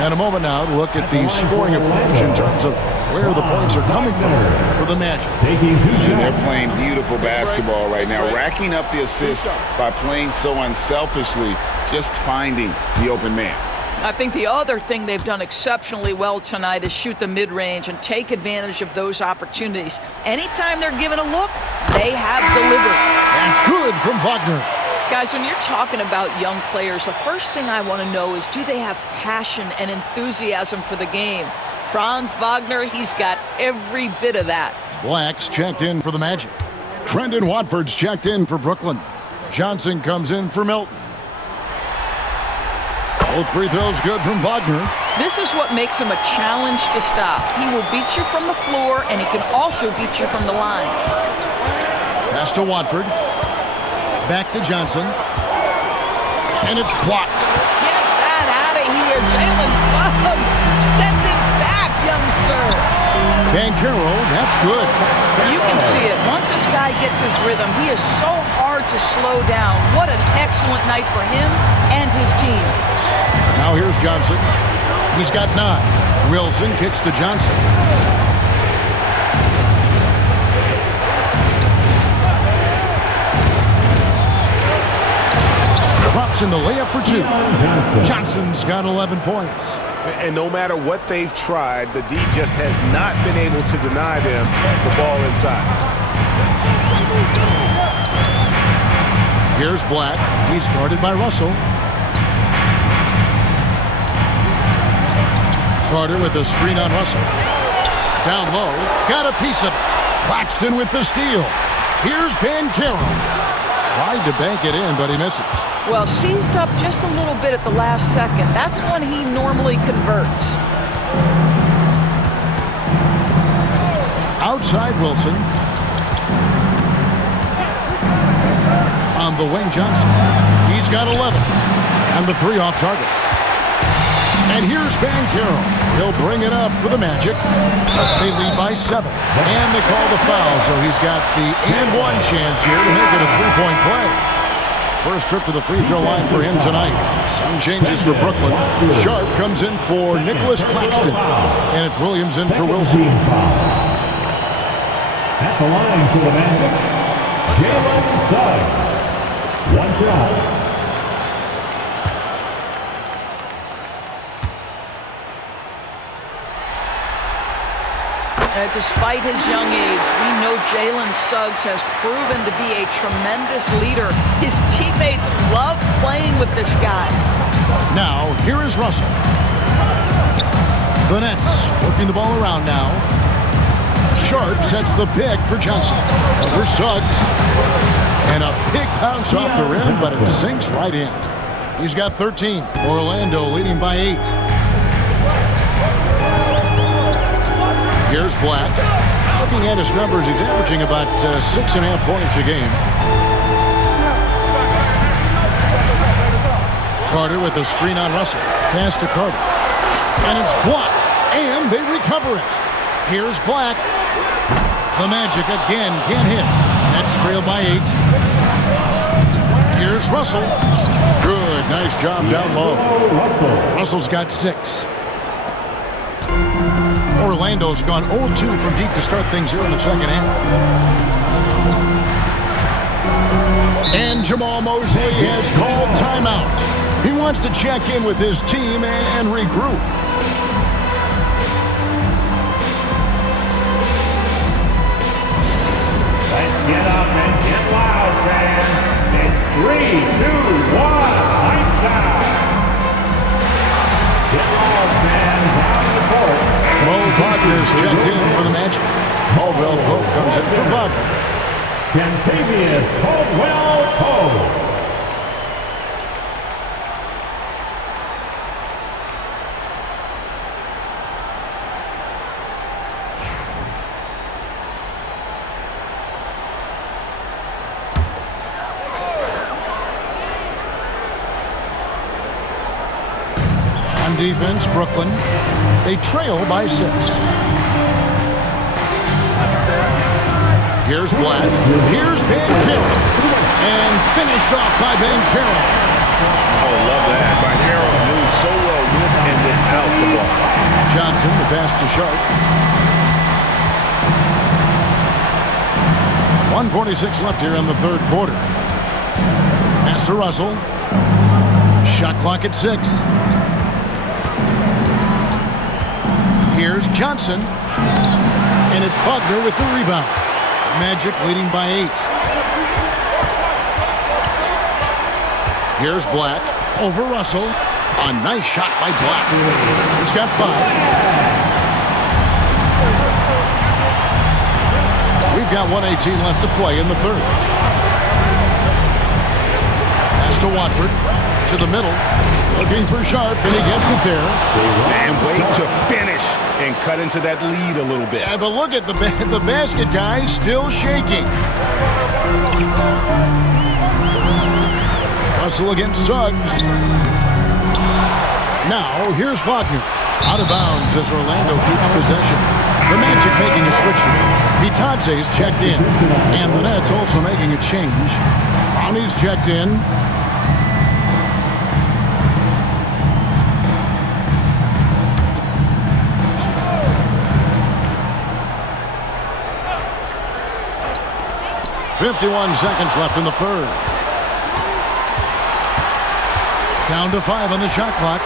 And a moment now to look at the scoring approach in terms of where the points are coming from for the Magic. And they're playing beautiful basketball right now, racking up the assists by playing so unselfishly, just finding the open man. I think the other thing they've done exceptionally well tonight is shoot the mid-range and take advantage of those opportunities. Anytime they're given a look, they have delivered. That's good from Wagner. Guys, when you're talking about young players, the first thing I want to know is, do they have passion and enthusiasm for the game? Franz Wagner, he's got every bit of that. Black's checked in for the Magic. Trendon Watford's checked in for Brooklyn. Johnson comes in for Milton. Both free throws good from Wagner. This is what makes him a challenge to stop. He will beat you from the floor, and he can also beat you from the line. Pass to Watford. Back to Johnson. And it's blocked. Get that out of here. Jalen Suggs, send it back, young sir. Bankero, that's good. You can see it. Once this guy gets his rhythm, he is so hard to slow down. What an excellent night for him and his team. Now here's Johnson. He's got 9. Wilson kicks to Johnson. Drops in the layup for 2. Johnson's got 11 points. And no matter what they've tried, the D just has not been able to deny them the ball inside. Here's Black. He's guarded by Russell. Carter with a screen on Russell. Down low. Got a piece of it. Claxton with the steal. Here's Bankero. Tried to bank it in, but he misses. Well, seized up just a little bit at the last second. That's when he normally converts. Outside Wilson. On the wing, Johnson. He's got 11. And the 3 off target. And here's Bankero. He'll bring it up for the Magic. They lead by 7. And they call the foul, so he's got the and 1 chance here to make it a 3-point play. First trip to the free throw line for him tonight. Some changes for Brooklyn. Sharp comes in for Nicholas Claxton. And it's Williams in for Wilson. At the line for the Magic, Jalen Suggs. 1 shot. Despite his young age, we know Jalen Suggs has proven to be a tremendous leader. His teammates love playing with this guy. Now, here is Russell. The Nets working the ball around now. Sharp sets the pick for Johnson. Over Suggs. And a big bounce off the rim, but it sinks right in. He's got 13. Orlando leading by 8. Here's Black. Looking at his numbers, he's averaging about 6.5 points a game. Carter with a screen on Russell. Pass to Carter. And it's blocked. And they recover it. Here's Black. The Magic again can't hit. Nets trail by 8. Here's Russell. Good. Nice job down low. Russell's got 6. Orlando's gone 0-2 from deep to start things here in the second half. And Jamal Mosley has called timeout. He wants to check in with his team and regroup. Let's get up and get loud, fans. It's 3, 2, 1, night time. Get loud, fans, out of the court. Mo Wagner's checked in for the Magic. Caldwell Pope comes in for Wagner. Kentavious Caldwell-Pope. On defense, Brooklyn. They trail by 6. Here's Black. Here's Bankero. And finished off by Bankero. Oh, love that. Bankero moves so well with and without the ball. Johnson, the pass to Sharp. 1:46 left here in the third quarter. Pass to Russell. Shot clock at 6. Here's Johnson. And it's Wagner with the rebound. Magic leading by 8. Here's Black. Over Russell. A nice shot by Black. He's got 5. We've got 1:18 left to play in the third. Pass to Watford. To the middle. Looking for Sharp, and he gets it there. And wait to finish and cut into that lead a little bit. Yeah, but look at the basket guy still shaking. Russell against Suggs. Now, here's Wagner. Out of bounds as Orlando keeps possession. The Magic making a switch here. Bitadze's checked in. And the Nets also making a change. Brownie's checked in. .51 seconds left in the third. Down to 5 on the shot clock.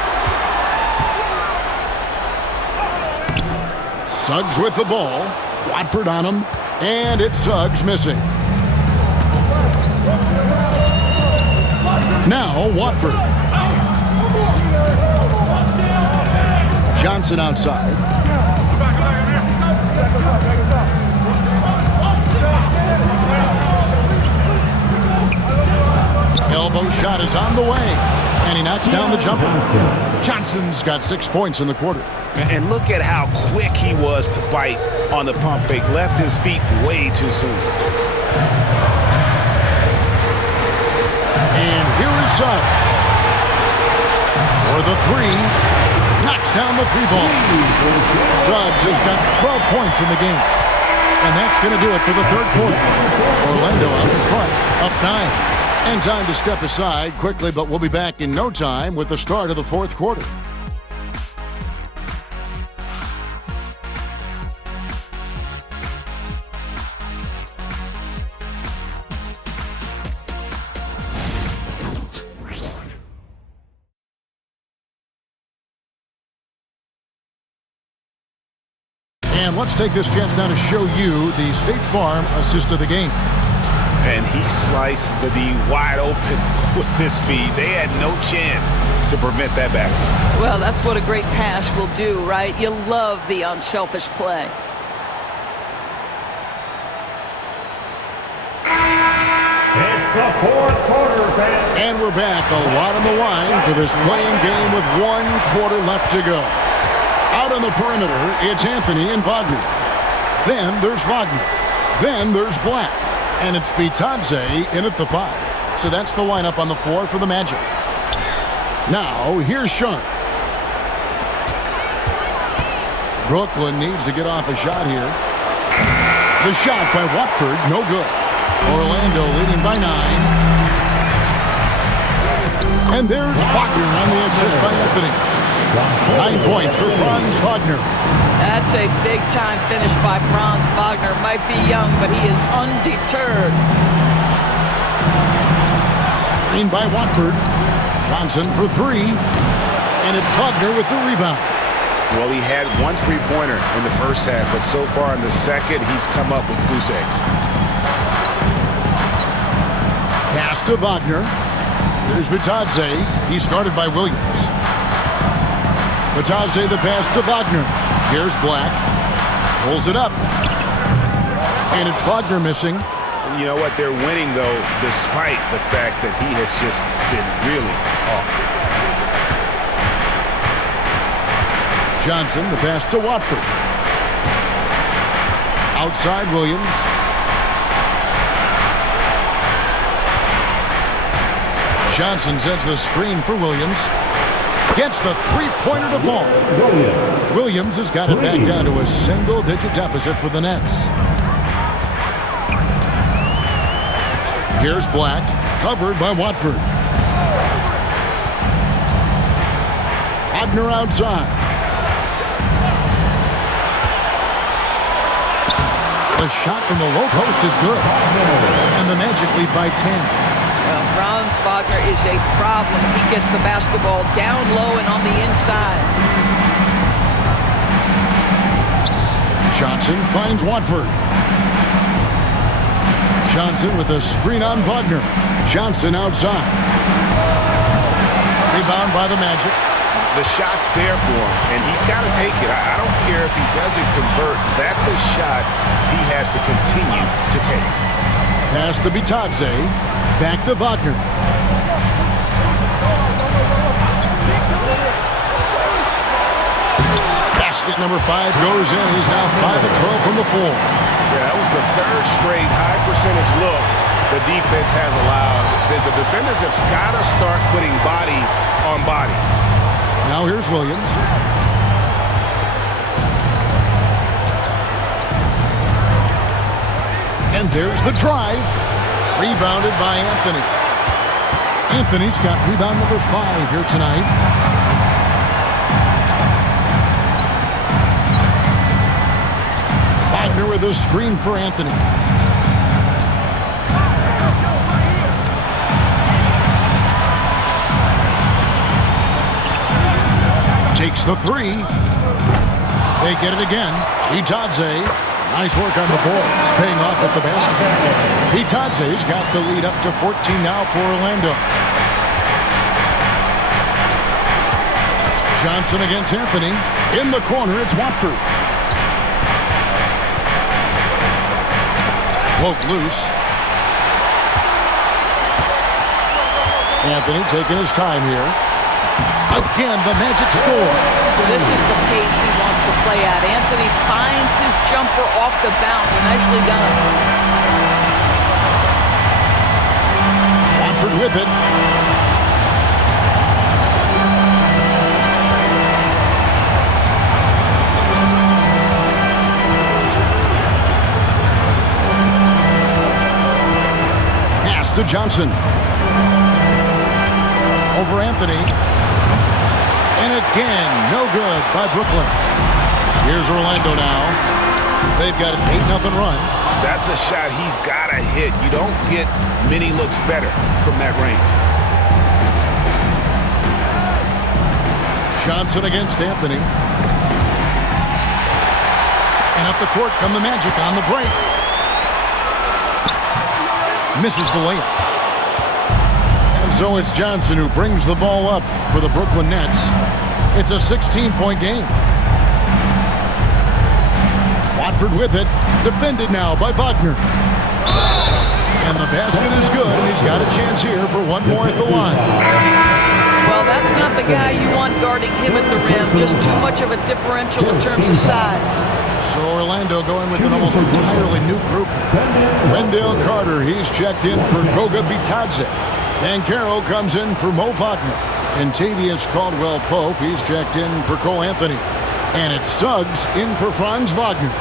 Suggs with the ball. Watford on him. And it's Suggs missing. Now Watford. Johnson outside. Elbow shot is on the way. And he knocks down the jumper. Johnson's got 6 points in the quarter. And look at how quick he was to bite on the pump fake. Left his feet way too soon. And here is Suggs. For the three. Knocks down the three ball. Suggs has got 12 points in the game. And that's going to do it for the third quarter. Orlando out in front, up 9. And time to step aside quickly, but we'll be back in no time with the start of the fourth quarter. And let's take this chance now to show you the State Farm assist of the game. And he sliced the D wide open with his feed. They had no chance to prevent that basket. Well, that's what a great pass will do, right? You love the unselfish play. It's the fourth quarter, fans. And we're back. A lot on the line for this playing game with 1 quarter left to go. Out on the perimeter, it's Anthony and Wagner. Then there's Wagner. Then there's Black. And it's Bitadze in at the 5. So that's the lineup on the floor for the Magic. Now, here's Sharp. Brooklyn needs to get off a shot here. The shot by Watford, no good. Orlando leading by 9. And there's Wagner on the assist by Anthony. 9 points for Franz Wagner. That's a big-time finish by Franz Wagner. Might be young, but he is undeterred. Screen by Watford. Johnson for 3. And it's Wagner with the rebound. Well, he had 1 3-pointer in the first half, but so far in the second, he's come up with goose eggs. Pass to Wagner. Here's Bitadze. He's guarded by Williams. Bitadze the pass to Wagner. Here's Black. Pulls it up. And it's Wagner missing. You know what? They're winning, though, despite the fact that he has just been really off. Johnson, the pass to Watford. Outside Williams. Johnson sets the screen for Williams. Gets the three-pointer to fall. Williams has got it back down to a single-digit deficit for the Nets. Here's Black, covered by Watford. Wagner outside. The shot from the low post is good. And the Magic lead by 10. Well, Franz Wagner is a problem if he gets the basketball down low and on the inside. Johnson finds Watford. Johnson with a screen on Wagner. Johnson outside. Rebound by the Magic. The shot's there for him, and he's got to take it. I don't care if he doesn't convert, that's a shot he has to continue to take. Pass to Bitadze. Back to Wagner. Basket number 5 goes in. He's now 5 of 12 from the floor. Yeah, that was the third straight high percentage look the defense has allowed. The defenders have got to start putting bodies on bodies. Now here's Williams. And there's the drive. Rebounded by Anthony. Anthony's got rebound number 5 here tonight. Wagner with a screen for Anthony. Takes the 3. They get it again. Bitadze. Nice work on the board. It's paying off at the basket. Bitadze's got the lead up to 14 now for Orlando. Johnson against Anthony. In the corner, it's Watford. Poke loose. Anthony taking his time here. Again, the Magic score. This is the pace he wants to play at. Anthony finds his jumper off the bounce. Nicely done. Watford with it. Pass to Johnson. Over Anthony. And again, no good by Brooklyn. Here's Orlando now. They've got an 8-0 run. That's a shot he's got to hit. You don't get many looks better from that range. Johnson against Anthony. And up the court come the Magic on the break. Misses the layup. And so it's Johnson who brings the ball up for the Brooklyn Nets. It's a 16-point game. Watford with it. Defended now by Wagner. And the basket is good, and he's got a chance here for one more at the line. Well, that's not the guy you want guarding him at the rim. Just too much of a differential in terms of size. So Orlando going with an almost entirely new group. Wendell Carter, he's checked in for Goga Bitadze. Banchero comes in for Mo Wagner. Kentavious Caldwell-Pope, he's checked in for Cole Anthony. And it's Suggs in for Franz Wagner.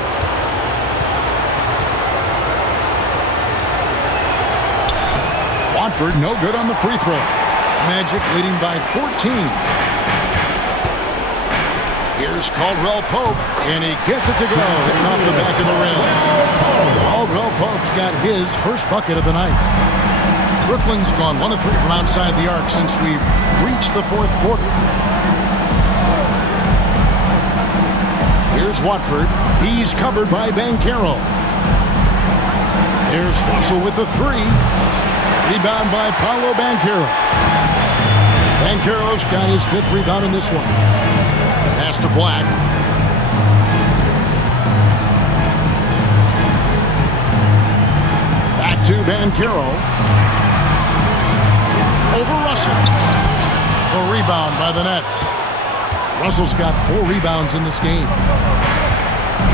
Watford no good on the free throw. Magic leading by 14. Here's Caldwell-Pope, and he gets it to go, hitting off the back of the rim. Caldwell-Pope's got his first bucket of the night. Brooklyn's gone 1 of 3 from outside the arc since we've reached the fourth quarter. Here's Watford. He's covered by Banchero. Here's Russell with the 3. Rebound by Paolo Banchero. Banchero's got his 5th rebound in this one. Pass to Black. Back to Banchero. Over Russell. The rebound by the Nets. Russell's got 4 rebounds in this game.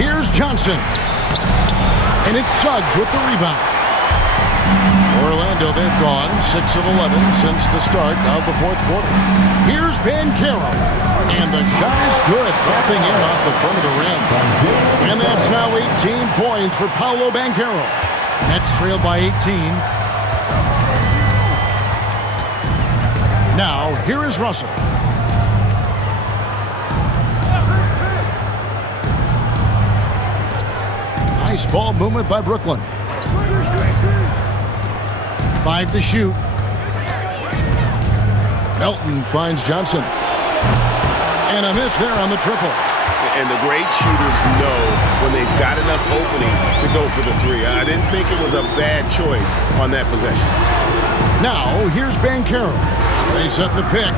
Here's Johnson. And it's Suggs with the rebound. Orlando, they've gone 6 of 11 since the start of the fourth quarter. Here's Banchero. And the shot is good, dropping in off the front of the rim. And that's now 18 points for Paolo Banchero. Nets trailed by 18. Now, here is Russell. Nice ball movement by Brooklyn. 5 to shoot. Melton finds Johnson. And a miss there on the triple. And the great shooters know when they've got enough opening to go for the 3. I didn't think it was a bad choice on that possession. Now, here's Banchero. They set the pick.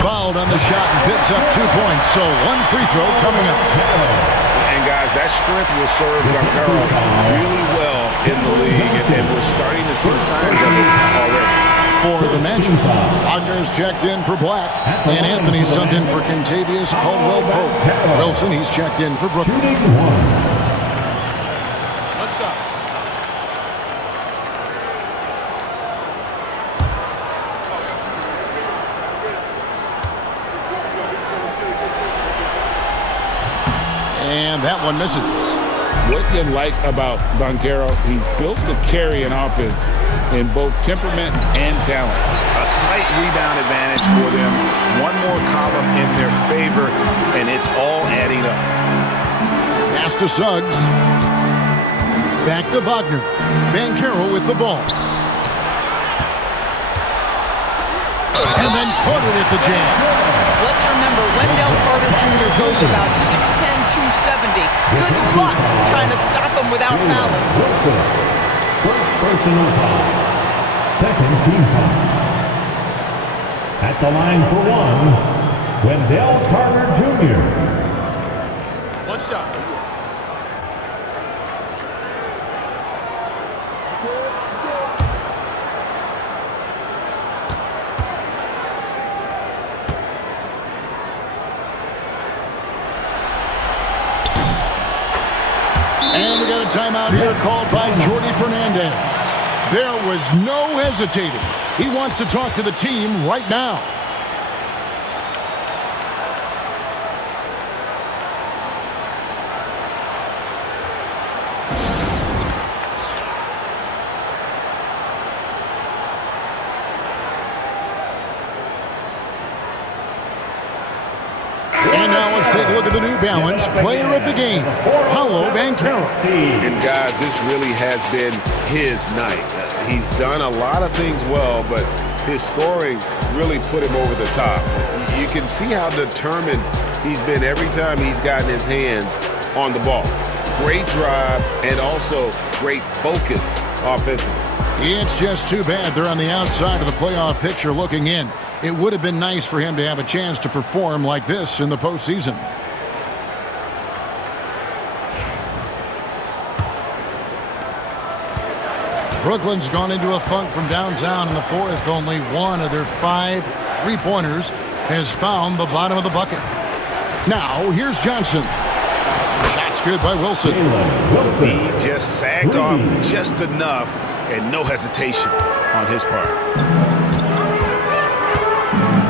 fouled on the shot and picks up 2 points. So one free throw coming up. And guys, that strength will serve Bancaro really well in the league, and we're starting to see signs of it already. For the Magic, Wagner's checked in for Black, and Anthony subbed in for Contavious Caldwell-Pope. Wilson, he's checked in for Brooklyn. What's up? And that one misses. What you like about Bancaro, he's built to carry an offense in both temperament and talent. A slight rebound advantage for them. One more column in their favor, and it's all adding up. Pass to Suggs. Back to Wagner. Bancaro with the ball. And then Carter with the jam. Let's remember, Wendell Carter Jr. goes about 6'10", 270. Good luck trying to stop him without fouling. First personal foul. Second team foul. At the line for one, Wendell Carter Jr. One shot. And we got a timeout here called by Jordy Fernandez. There was no hesitating. He wants to talk to the team right now. And now let's take a look at the New Balance Player of the Game, Paolo Bancaro. And guys, this really has been his night. He's done a lot of things well, but his scoring really put him over the top. You can see how determined he's been every time he's gotten his hands on the ball. Great drive and also great focus offensively. It's just too bad they're on the outside of the playoff picture looking in. It would have been nice for him to have a chance to perform like this in the postseason. Brooklyn's gone into a funk from downtown in the fourth. Only one of their 5 3-pointers has found the bottom of the bucket. Now, here's Johnson. Shot's good by Wilson. He just sagged off just enough and no hesitation on his part.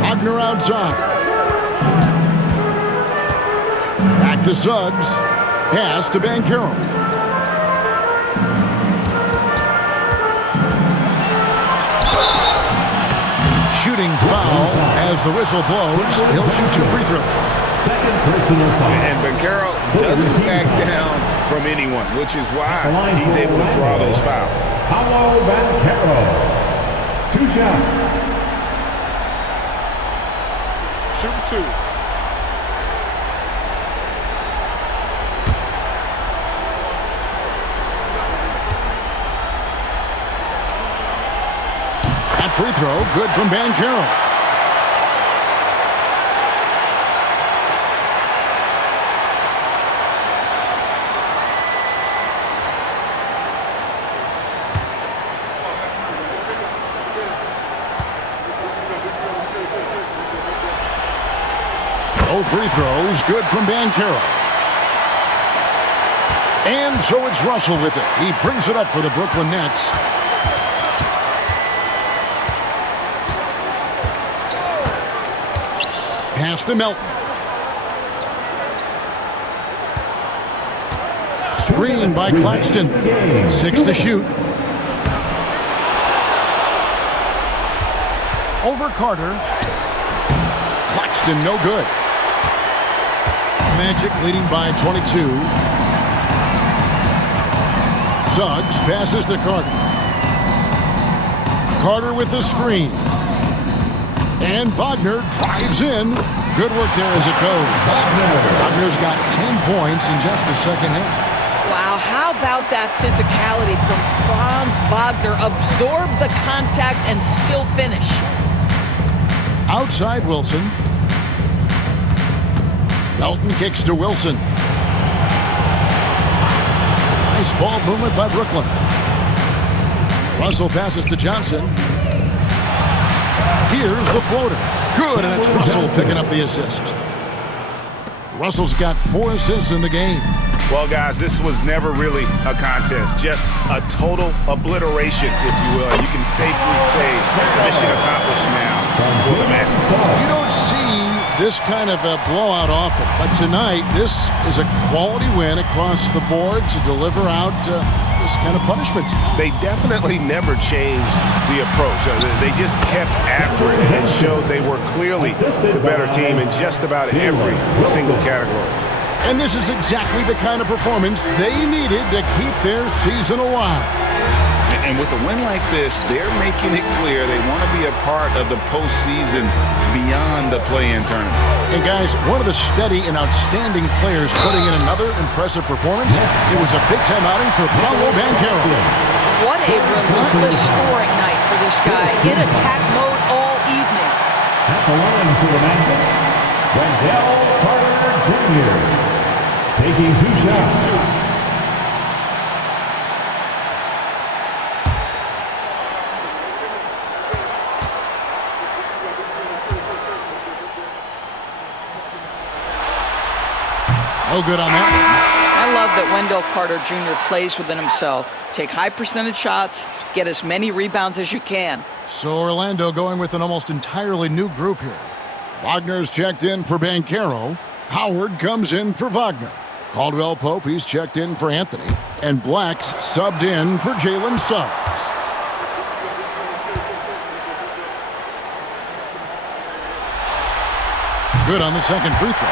Wagner outside. Back to Suggs. Pass to Bancaro. Shooting foul as the whistle blows. He'll shoot 2 free throws. Second personal foul. And Bancaro doesn't back down from anyone, which is why he's able to draw those fouls. Paolo Bancaro. 2 shots. Shoot 2. That free throw, good from Bancaro. No free throws, good from Bancaro. And so it's Russell with it. He brings it up for the Brooklyn Nets. Pass to Melton. Screen by Claxton. 6 to shoot. Over Carter. Claxton no good. Magic leading by 22. Suggs passes to Carter. Carter with the screen. And Wagner drives in. Good work there as it goes. Wagner's got 10 points in just the second half. Wow, how about that physicality from Franz Wagner? Absorb the contact and still finish. Outside Wilson. Melton kicks to Wilson. Nice ball movement by Brooklyn. Russell passes to Johnson. Here's the floater. Good, and it's Russell picking up the assist. Russell's got 4 assists in the game. Well, guys, this was never really a contest, just a total obliteration, if you will. You can safely say mission accomplished now for the Magic. You don't see this kind of a blowout often, but tonight this is a quality win across the board to deliver out this kind of punishment. They definitely never changed the approach. They just kept after it and showed they were clearly the better team in just about every single category. And this is exactly the kind of performance they needed to keep their season alive. And with a win like this, they're making it clear they want to be a part of the postseason beyond the play-in tournament. And guys, one of the steady and outstanding players putting in another impressive performance. It was a big-time outing for Paolo Banchero. What a relentless scoring night for this guy. In attack mode all evening. At the line for the Magic, Wendell Carter Jr. taking 2 shots. No good on that. I love that Wendell Carter Jr. plays within himself. Take high percentage shots, get as many rebounds as you can. So Orlando going with an almost entirely new group here. Wagner's checked in for Banchero. Howard comes in for Wagner. Caldwell Pope, he's checked in for Anthony. And Black's subbed in for Jalen Suggs. Good on the second free throw.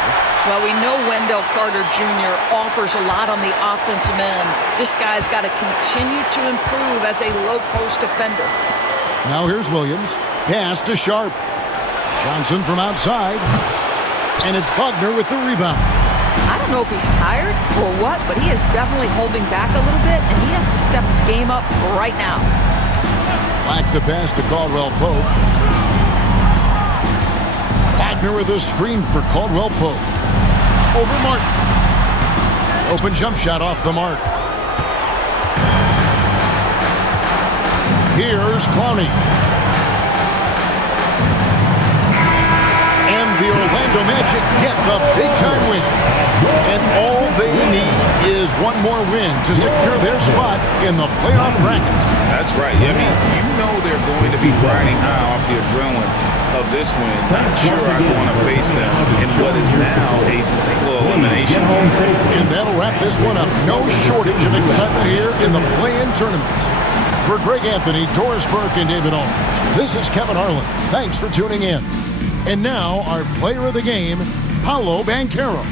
Well, we know Wendell Carter Jr. offers a lot on the offensive end. This guy's got to continue to improve as a low-post defender. Now here's Williams. Pass to Sharp. Johnson from outside. And it's Wagner with the rebound. I don't know if he's tired or what, but he is definitely holding back a little bit, and he has to step his game up right now. Black the pass to Caldwell Pope. Wagner with a screen for Caldwell Pope. Over Martin. Open jump shot off the mark. Here's Clowney. And the Orlando Magic get the big-time win. And all they need is one more win to secure their spot in the playoff bracket. That's right. I mean, you know they're going to be riding high off the adrenaline of this win. Not sure I'd want to face them in what is now a single elimination. And that'll wrap this one up. No shortage of excitement here in the play-in tournament. For Greg Anthony, Doris Burke, and David Aldridge, this is Kevin Harlan. Thanks for tuning in. And now, our player of the game, Paolo Banchero.